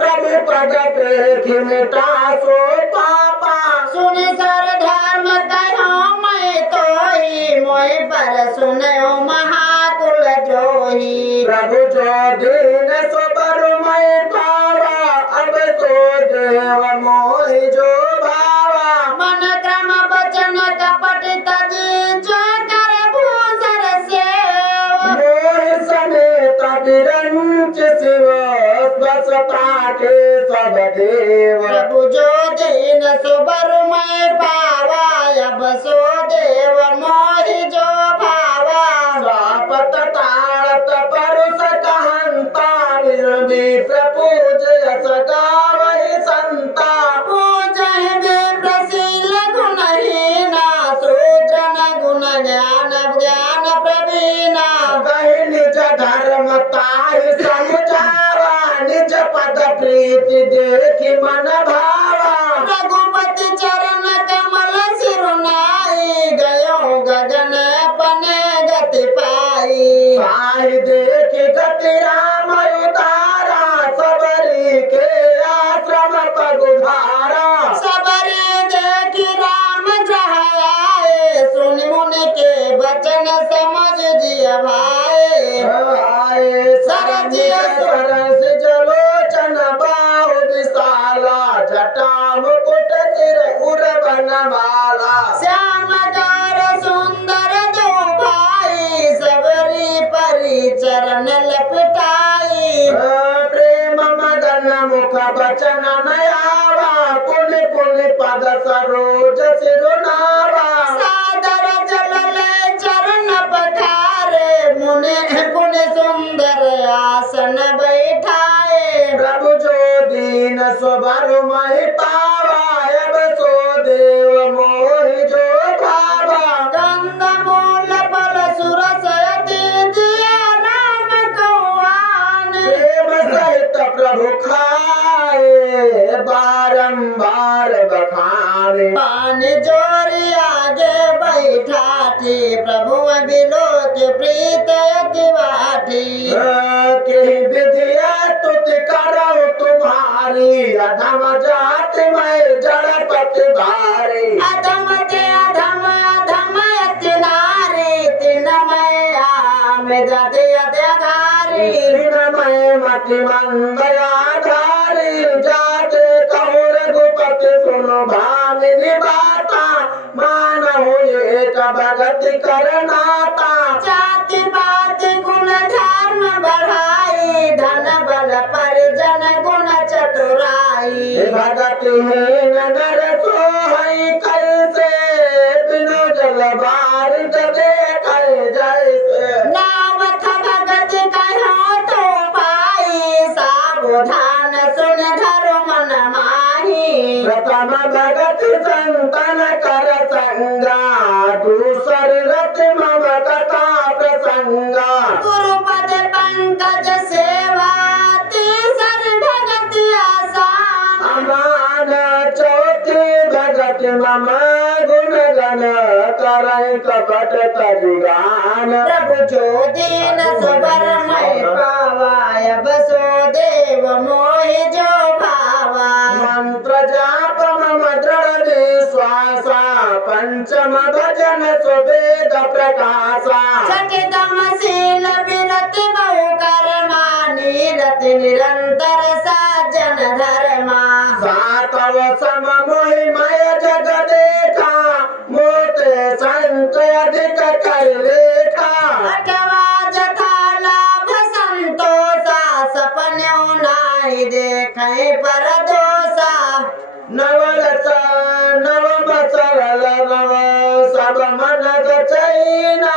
प्रभु पद पे मिटा सो पापा सुन सर धर्म कहो मैं तो ही मोहि पर सुनो महाकुल जोही प्रभु जो दीन सो बर मैं पावा अब तो देव मोहि जो भावा मन क्रम वचन कपट तजी जो कर भूसर सेव मोहि समेत विरंच शिव स्वसता के सब देव प्रभु जो दीन सुबर मैं पावा अब सो देव मोहि जो भावा स्वापत ताड़त परुष कहंता निर्वी प्रपूज यस गावहि संता पूजहि विप्रशील गुणहीना सृजन गुण ज्ञान ज्ञान प्रवीणा कहि निज धर्म ताहि समझावा निज पद प्रीति देखि मन भावा रघुपति चरण कमल सिरुनाई गयो गगन पने गति पाई पाहि देखि गति राम उतारा सबरी के आश्रम पगुधारा सबरी देखी राम ग्रह आए सुन मुनि के वचन समझ जिया भाई आए सरजिय सरस जलोचन बाहु विशाला जटा मुकुट सिर उर बनमाला श्याम गौर सुंदर दो भाई सबरी परी चरण लपटाई प्रेम मदन मुख बचन नयावा पुनि पुनि पद सरोज सिरुनावा सादर जल चरण पधारे मुनि पुनि सुंदर आसन बैठाए प्रभु जो दीन स्वबर महि पावा अब सो देव मोहि जो भावा गंध मूल फल सुरस दिया राम कौआन प्रेम सहित प्रभु खाए बारंबार बखाने पानी जोरी आगे बैठा थी प्रभु बिलोक प्रीत दिवाठी के विधिया स्तुति करो तुम्हारी अधम जाति में जड़पति भारी अधम ते अधम अधम अति नारी तीन में जाते अत्याधारी मैं मति मंदयाधारी जाते कहूँ रघुपति सुनो भामिनी बाता मानहु एक भगति करनाता जाति पाति गुण धर्म बढ़ाई धन बल परिजन गुण चतुराई भगति हीन नर सोहई कैसे बिनु जल बारिश देखे जैसे नावथ भगत कहो तो पाई सावधान सुन धर्म न माही प्रथम भगत संतन कर संगा दूसर रत मम कथा प्रसंगा गुरुपद पंकज सेवा तीसर भगत आसान अमान चौथी भगत मम गुण गण करई कपट तजिगान प्रभु जो दीन सुबर मैं पावा अब सो देव मोहि जो भावा मंत्र जाप मम दृढ़ विश्वासा पंचम भजन सुवेद प्रकाशा सकितम शील विरति बहु कर्मा नीरत निरंतर साजन धर्मा सातव सम मोहिमय जग देखा मोते संत अधिक कर लेखा अठवा जथा लाभ संतोषा सपन्यो नाहि देखे पर दोषा नवरस नवम सरल नव सब मन गचैना